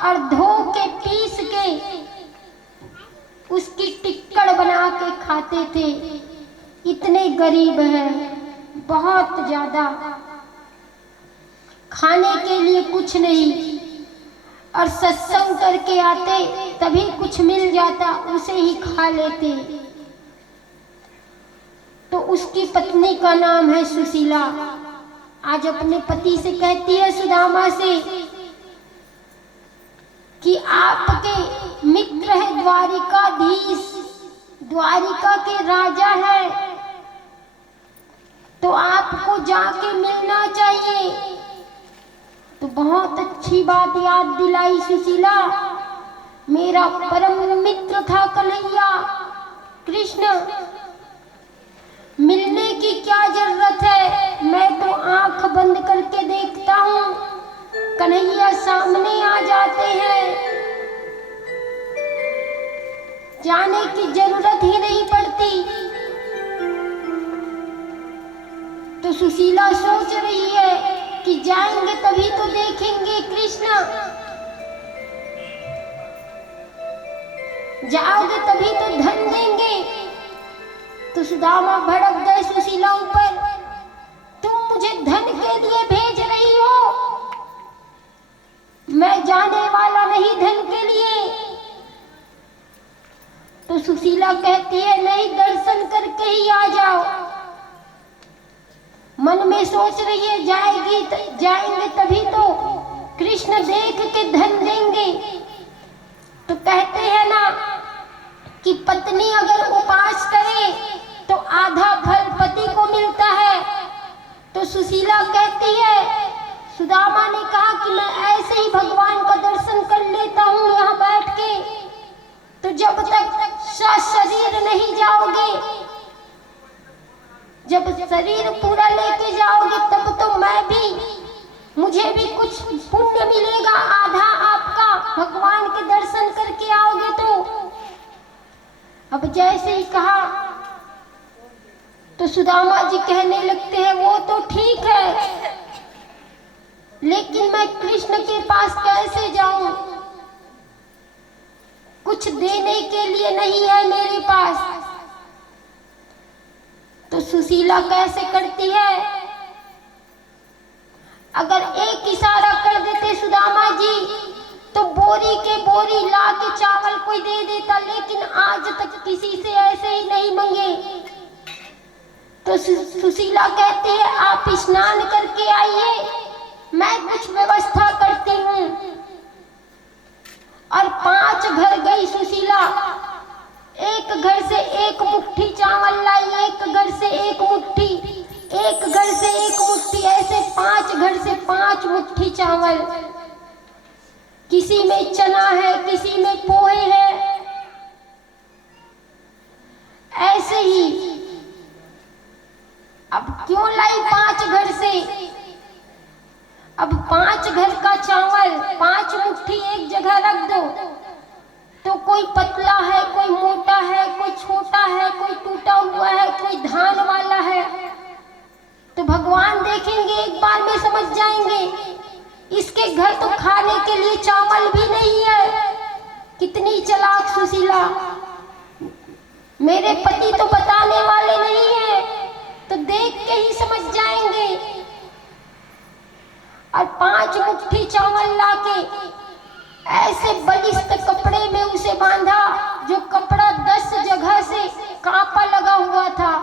और धो के पीस के उसकी टिक्कड़ बना के खाते थे। इतने गरीब हैं, बहुत ज्यादा, खाने के लिए कुछ नहीं, और सत्संग करके आते तभी कुछ मिल जाता, उसे ही खा लेते। तो उसकी पत्नी का नाम है सुशीला। आज अपने पति से कहती है सुदामा से कि आपके मित्र है द्वारिकाधीश, द्वारिका के राजा है, तो आपको जाके मिलना चाहिए। तो बहुत अच्छी बात याद दिलाई सुशीला। मेरा परम मित्र था कन्हैया कृष्ण, मिलने की क्या जरूरत है, मैं तो आंख बंद करके देखता हूँ, कन्हैया सामने आ जाते हैं, जाने की जरूरत ही नहीं पड़ती। तो सुशीला सोच रही है कि जाएंगे तभी तो देखेंगे कृष्ण, जाओगे तभी तो धन देंगे। तो सुदामा भड़क गए सुशीला ऊपर, तुम मुझे धन के लिए भेज रही हो, मैं जाने वाला नहीं धन के लिए। तो सुशीला कहती है नहीं, दर्शन करके ही आ जाओ। मन में सोच रही है जाएंगे तभी तो कृष्ण देख के धन देंगे। तो कहते हैं ना कि पत्नी अगर उपास करे तो आधा फल पति को मिलता है। तो सुशीला कहती है, सुदामा ने कहा कि मैं ऐसे ही भगवान का दर्शन कर लेता हूँ यहाँ बैठ के, तो जब तक शरीर नहीं जाओगे, जब शरीर पूरा लेके जाओगे तब तो मुझे भी कुछ पुण्य मिलेगा, आधा आपका, भगवान के दर्शन करके आओगे तो। अब जैसे ही कहा तो सुदामा जी कहने लगते हैं, वो तो ठीक है, लेकिन मैं कृष्ण के पास कैसे जाऊं, कुछ देने के लिए नहीं है मेरे पास। तो सुशीला कैसे करती है, अगर एक इशारा कर देते सुदामा जी तो बोरी के बोरी ला के चावल कोई दे देता, लेकिन आज तक किसी से ऐसे ही नहीं मांगे। तो सुशीला कहती है, आप स्नान करके आइए, मैं कुछ व्यवस्था करती हूँ। और 5 घर गई सुशीला, एक घर से एक मुट्ठी चावल लाई, एक घर से एक मुट्ठी, एक घर से एक मुट्ठी, ऐसे 5 घर से 5 मुट्ठी चावल। किसी में चना है, किसी में पोहे है, ऐसे ही। अब क्यों लाई 5 घर से, अब 5 घर का चावल 5 मुट्ठी एक जगह रख दो, तो कोई पतला है, कोई मोटा है, कोई छोटा है, कोई टूटा हुआ है, कोई धान वाला है, तो भगवान देखेंगे, एक बार में समझ जाएंगे इसके घर तो खाने के लिए चावल भी नहीं है। कितनी चालाक सुशीला, मेरे पति तो बताने वाले नहीं है, तो देख के ही समझ जाएंगे। और 5 मुट्ठी चावल लाके ऐसे बलिष्ठ कपड़े में उसे बांधा, जो कपड़ा 10 जगह से कांपा लगा हुआ था।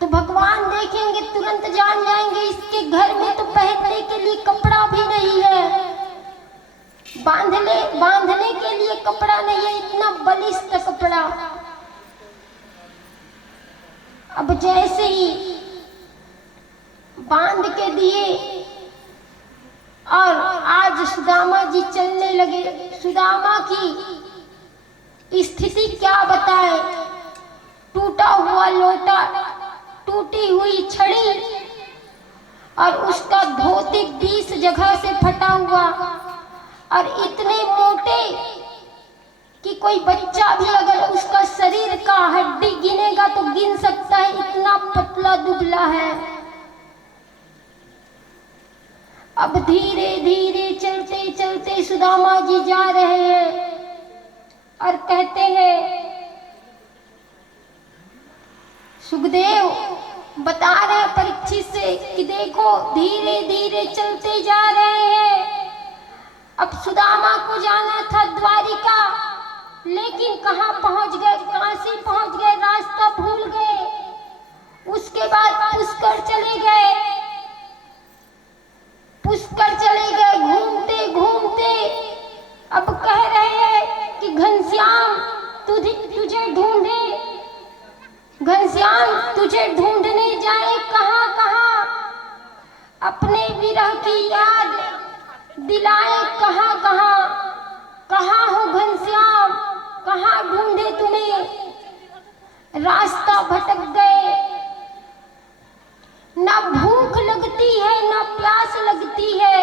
तो भगवान देखेंगे, तुरंत जान जाएंगे इसके घर में तो पहनने के लिए कपड़ा भी नहीं है, बांधने के लिए कपड़ा नहीं है, इतना बलिष्ठ कपड़ा। अब जैसे ही बांध के दिए और आज सुदामा जी चलने लगे। सुदामा की स्थिति क्या बताए, टूटा हुआ लोटा, टूटी हुई छड़ी, और उसका धोती 20 जगह से फटा हुआ, और इतने मोटे कि कोई बच्चा भी अगर उसका शरीर का हड्डी गिनेगा तो गिन सकता है, इतना पतला दुबला है। अब धीरे धीरे चलते चलते सुदामा जी जा रहे हैं और कहते हैं, सुखदेव बता रहे परीक्षित से कि देखो धीरे धीरे चलते जा रहे हैं। अब सुदामा को जाना था द्वारिका, लेकिन कहाँ पहुंच गए, काशी पहुंच गए, रास्ता भूल गए। उसके बाद पुष्कर चले गए, घूमते घूमते अब कह रहे हैं कि घनश्याम तुझे ढूंढे, घनश्याम तुझे ढूंढने जाए कहाँ कहाँ, अपने विरह की याद दिलाए कहाँ कहाँ। कहाँ हो घनश्याम, कहाँ ढूंढे तुम्हें, रास्ता भटक गए। ना भूख लगती है ना प्यास लगती है।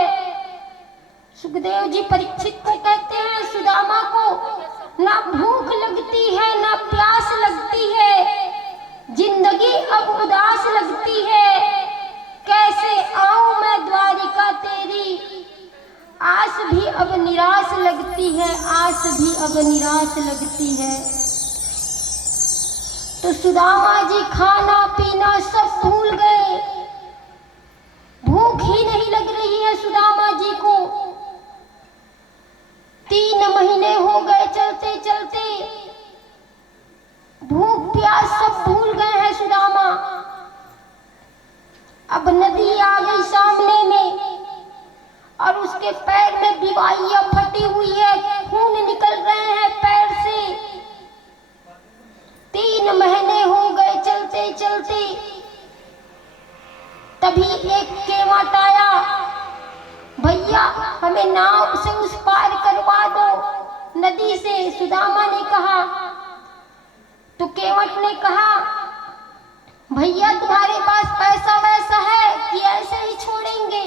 सुखदेव जी परीक्षित को कहते हैं, सुदामा को ना भूख लगती है ना प्यास लगती है, जिंदगी अब उदास लगती है। कैसे आऊं मैं द्वारिका तेरी, आस भी अब निराश लगती है, आस भी अब निराश लगती है। तो सुदामा जी खाना पीना सब भूल गए, भूख ही नहीं लग रही है सुदामा जी को। 3 महीने हो गए चलते चलते, भूख प्यास सब भूल गए हैं सुदामा। अब नदी आ गई सामने में और उसके पैर में डिबाइयां फटी हुई है, खून निकल रहे हैं पैर से। 3 महीने हो गए चलते चलते, तभी एक केवट आया, भैया हमें नाव से उस पार करवा दो नदी से। सुदामा ने कहा, तो केवट ने कहा, भैया तुम्हारे पास पैसा वैसा है कि ऐसे ही छोड़ेंगे?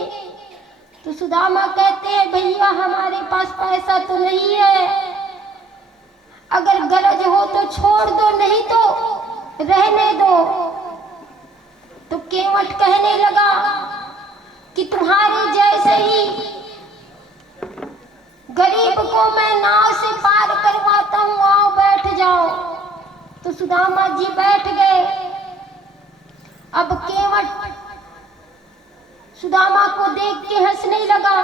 तो सुदामा कहते हैं, भैया हमारे पास पैसा तो नहीं है, अगर गरज हो तो छोड़ दो, नहीं तो रहने दो। तो केवट कहने लगा कि तुम्हारे जैसे ही गरीब को मैं नाव से पार करवाता हूँ, आओ बैठ जाओ। तो सुदामा जी बैठ गए। अब केवट सुदामा को देख के हंसने लगा।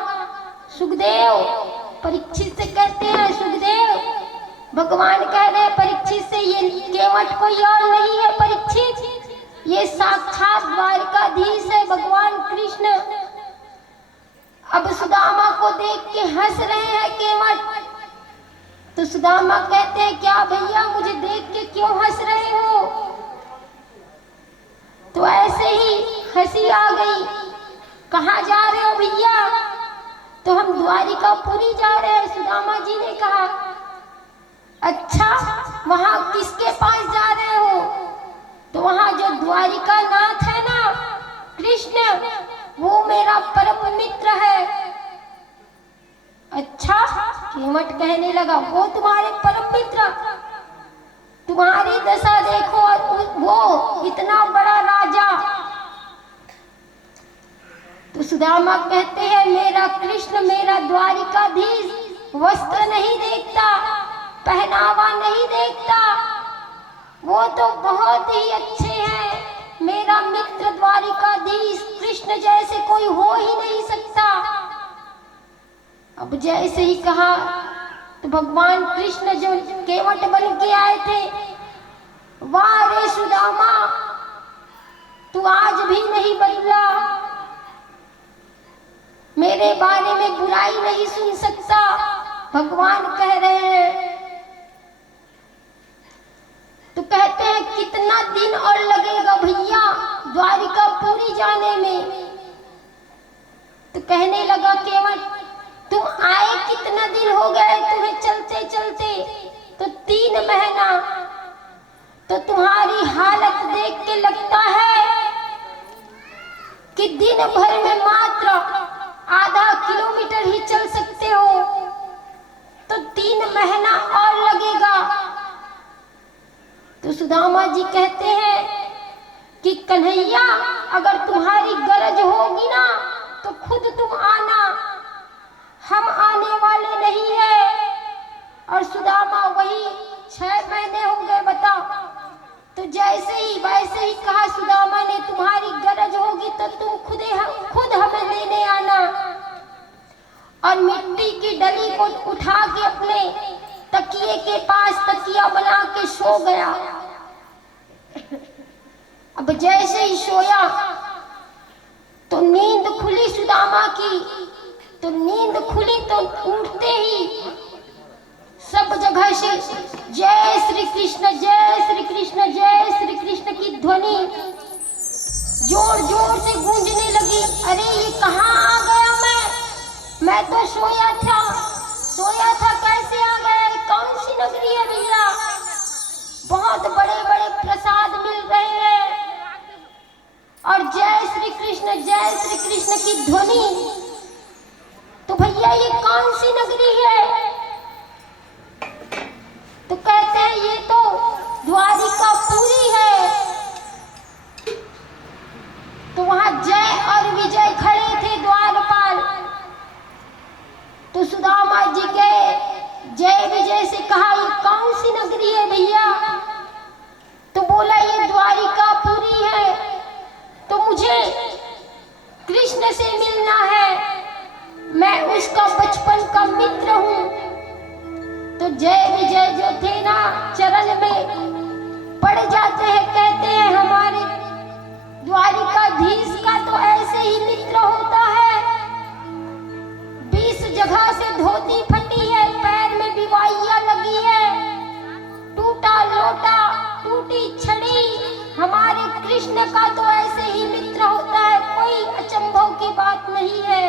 सुखदेव परीक्षित से कहते हैं, सुखदेव भगवान कह रहे परीक्षित से, ये केवट कोई और नहीं है परीक्षित, ये साक्षात द्वारिकाधीश है भगवान कृष्ण। अब सुदामा को देख के हंस रहे हैं केवट। तो सुदामा कहते हैं, क्या भैया मुझे देख के क्यों हंस रहे हो? तो ऐसे ही हंसी आ गई। कहाँ जा रहे हो भैया? तो हम द्वारिकापुरी जा रहे हैं। सुदामा जी ने कहा, अच्छा वहां किसके पास जा रहे हो? तो वहां जो द्वारिका नाथ है ना कृष्ण, वो मेरा परम मित्र है। अच्छा, केवट कहने लगा, वो तुम्हारे परम मित्र? तुम्हारी दशा देखो, वो इतना बड़ा राजा। तो सुदामा कहते हैं, मेरा कृष्ण, मेरा द्वारिकाधीश वस्त्र नहीं देखता, पहनावा नहीं देखता, वो तो बहुत ही अच्छे हैं। मेरा मित्र द्वारिकाधीश कृष्ण जैसे कोई हो ही नहीं सकता। अब जैसे ही कहा तो भगवान कृष्ण जो केवट बन के आए थे, वाह रे सुदामा, तू आज भी नहीं बदला, मेरे बारे में बुराई नहीं सुन सकता, भगवान कह रहे हैं। तो कहते हैं, कितना दिन और लगेगा भैया द्वारिकापुरी जाने में? तो कहने लगा केवट, तुम आए कितना दिन हो गए तुम्हें चलते चलते? तो 3 महीना। तो तुम्हारी हालत देख के लगता है कि दिन भर में मात्र आधा किलोमीटर ही चल सकते हो, तो 3 महीना और लगेगा। तो सुदामा जी कहते हैं कि कन्हैया, अगर तुम्हारी गरज होगी ना तो खुद तुम आना, हम आने वाले नहीं है। और सुदामा वही 6 महीने हो गए बता। तो जैसे ही वैसे ही कहा सुदामा ने, तुम्हारी गरज होगी तो तुम खुद हमें लेने आना। और मिट्टी की डली को उठा के अपने तकिए के पास तकिया बना के सो गया। अब जैसे ही सोया तो नींद खुली सुदामा की। तो नींद खुली तो उठते ही सब जगह से जय श्री कृष्ण जय श्री कृष्ण जय श्री कृष्ण की ध्वनि जोर जोर से गूंजने लगी। अरे ये कहाँ आ गया? मैं तो सोया था कैसे आ गया? कौन सी नगरी है भैया? बहुत बड़े बड़े प्रसाद मिल रहे हैं और जय श्री कृष्ण की ध्वनि। तो भैया ये कौन सी नगरी है? तो कहते हैं ये तो द्वारिकापुरी है। तो वहां जय और विजय खड़े थे द्वारपाल। तो सुदामा जी गए, जय विजय से कहा ये कौन सी नगरी है भैया? तो बोला ये द्वारिकापुरी है। तो मुझे कृष्ण से मिलना है, मैं उसका बचपन का मित्र हूँ। तो जय विजय जो थे ना चरण में पड़ जाते हैं, कहते हैं हमारे द्वारिकाधीश का तो ऐसे ही मित्र होता है। 20 जगह से धोती फटी है, पैर में बिवाइयां लगी है, टूटा लोटा टूटी छड़ी, हमारे कृष्ण का तो ऐसे ही मित्र होता है। कोई अचंभव की बात नहीं है।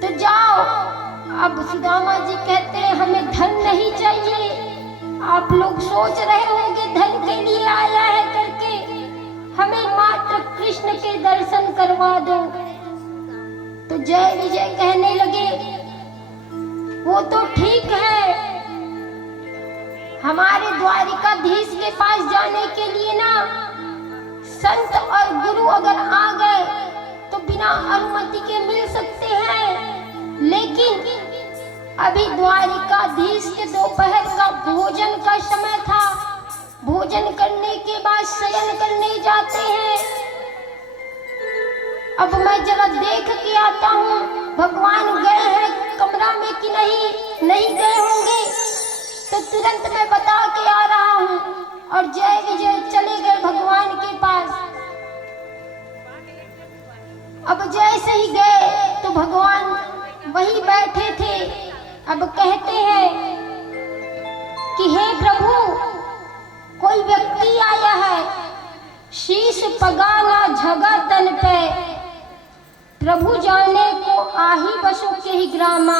तो जाओ। अब सुदामा जी कहते हैं हमें धन नहीं चाहिए। आप लोग सोच रहे होंगे धन के लिए आया है करके, हमें मात्र कृष्ण के दर्शन करवा दो। तो जय विजय कहने लगे वो तो ठीक है, हमारे द्वारिकाधीश के पास जाने के लिए ना संत और गुरु अगर आ गए तो बिना अनुमति के मिल सकते हैं। लेकिन अभी द्वारिकाधीश के दोपहर का भोजन का समय था, भोजन करने के बाद शयन करने जाते हैं। अब मैं जरा देख के आता हूँ भगवान गए हैं कमरा में कि नहीं गए होंगे। तो तुरंत मैं बता के आ रहा हूँ। और जय विजय चले गए भगवान के पास। अब जैसे ही गए तो भगवान वही बैठे थे। अब कहते हैं कि हे प्रभु, कोई व्यक्ति आया है, शीश पगाना झगा तन पे, प्रभु जाने को आही बसों के ही ग्रामा,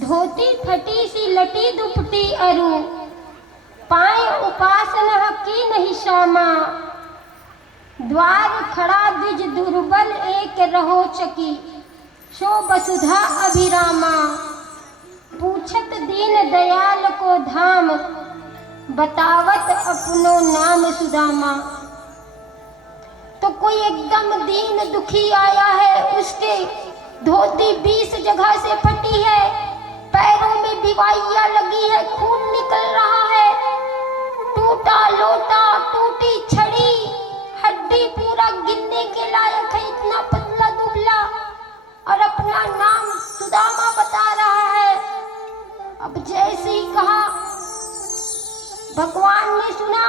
धोती फटी सी लटी दुपटी अरु, पाए उपासना की नहीं श्यामा, द्वार खड़ा द्विज दुर्बल एक रहो चकी, शो वसुधा अभिरामा, पूछत दीन दयाल को धाम, बतावत अपनो नाम सुदामा। तो कोई एकदम दीन दुखी आया है, उसके धोती 20 जगह से फटी है, पैरों में बिवाइयां लगी है, खून निकल रहा है, टूटा लोटा टूटी छड़ी, हड्डी पूरा गिनने के लायक है, इतना पतला दुबला, और अपना नाम सुदामा बता रहा है। अब जैसे ही कहा भगवान ने सुना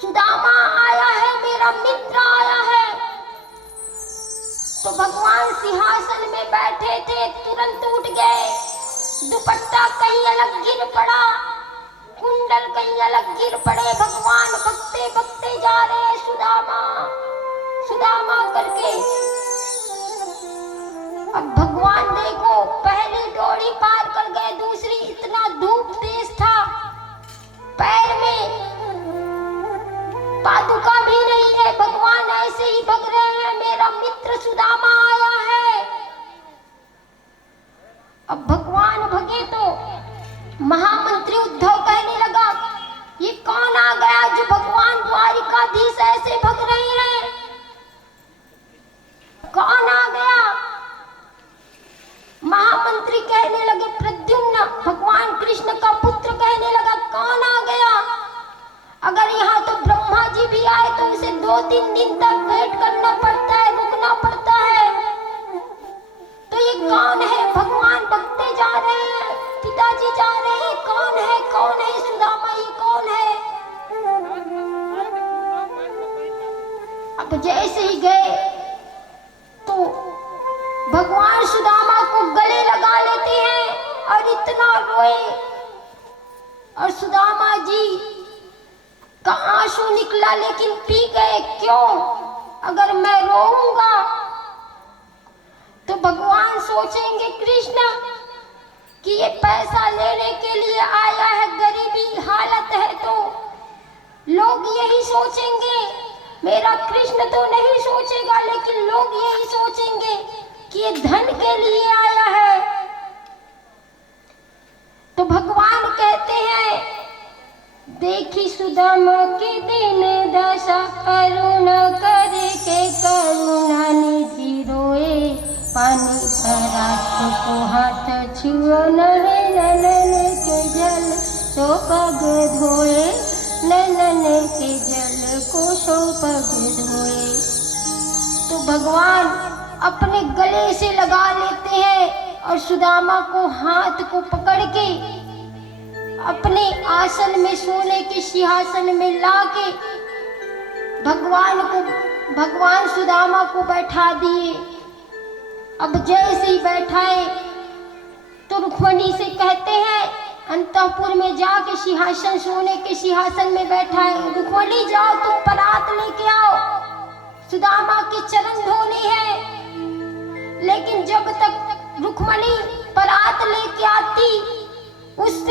सुदामा आया है, मेरा मित्र आया है। तो भगवान सिंहासन में बैठे थे, तुरंत उठ गए, दुपट्टा कहीं अलग गिर पड़ा, कुंडल कहीं अलग गिर पड़े, भगवान भगते भगते जा रहे सुदामा सुदामा करके। अब भगवान देखो पहली डोरी पार कर गए, दूसरी, इतना धूप तेज था, पैर में पादुका भी नहीं है, भगवान ऐसे ही भग रहे हैं, मेरा मित्र सुदामा आया है। अब भगवान भगे तो महामंत्री उद्धव कहने लगा ये कौन आ गया जो भगवान द्वारिकाधीश ऐसे भग रहे हैं? दिन तक वेट करना पड़ता है, रुकना पड़ता है। तो ये कौन है? भगवान बकते जा रहे हैं, पिताजी जा रहे हैं, कौन है, कौन है सुदामा, ये कौन है? अब जैसे ही गए तो भगवान सुदामा को गले लगा लेते हैं और इतना रोए, और सुदामा जी का आंसू निकला लेकिन पी गए। क्यों? अगर मैं रोऊंगा तो भगवान सोचेंगे कृष्ण कि ये पैसा लेने के लिए आया है, गरीबी हालत है, तो लोग यही सोचेंगे। मेरा कृष्ण तो नहीं सोचेगा, लेकिन लोग यही सोचेंगे कि ये धन के लिए आया है। तो भगवान कहते हैं, देखी सुदामा की दीन दशा, करुणा करके करुणा निधि रोए, पानी भरा को हाथ छुओ, नैनन के जल सो पग धोए, नैनन के जल को सो पग धोए। तो भगवान अपने गले से लगा लेते हैं और सुदामा को हाथ को पकड़ के अपने आसन में, सोने के सिंहासन में लाके भगवान सुदामा को बैठा दिए। अब जैसे ही बैठाए तो रुक्मणी से कहते हैं, अंतःपुर में जाके सिंहासन, सोने के सिंहासन में बैठाए। रुक्मणी जाओ, तुम परात लेके आओ, सुदामा के चरण धोने हैं। लेकिन जब तक रुक्मणी परात लेके आती, उससे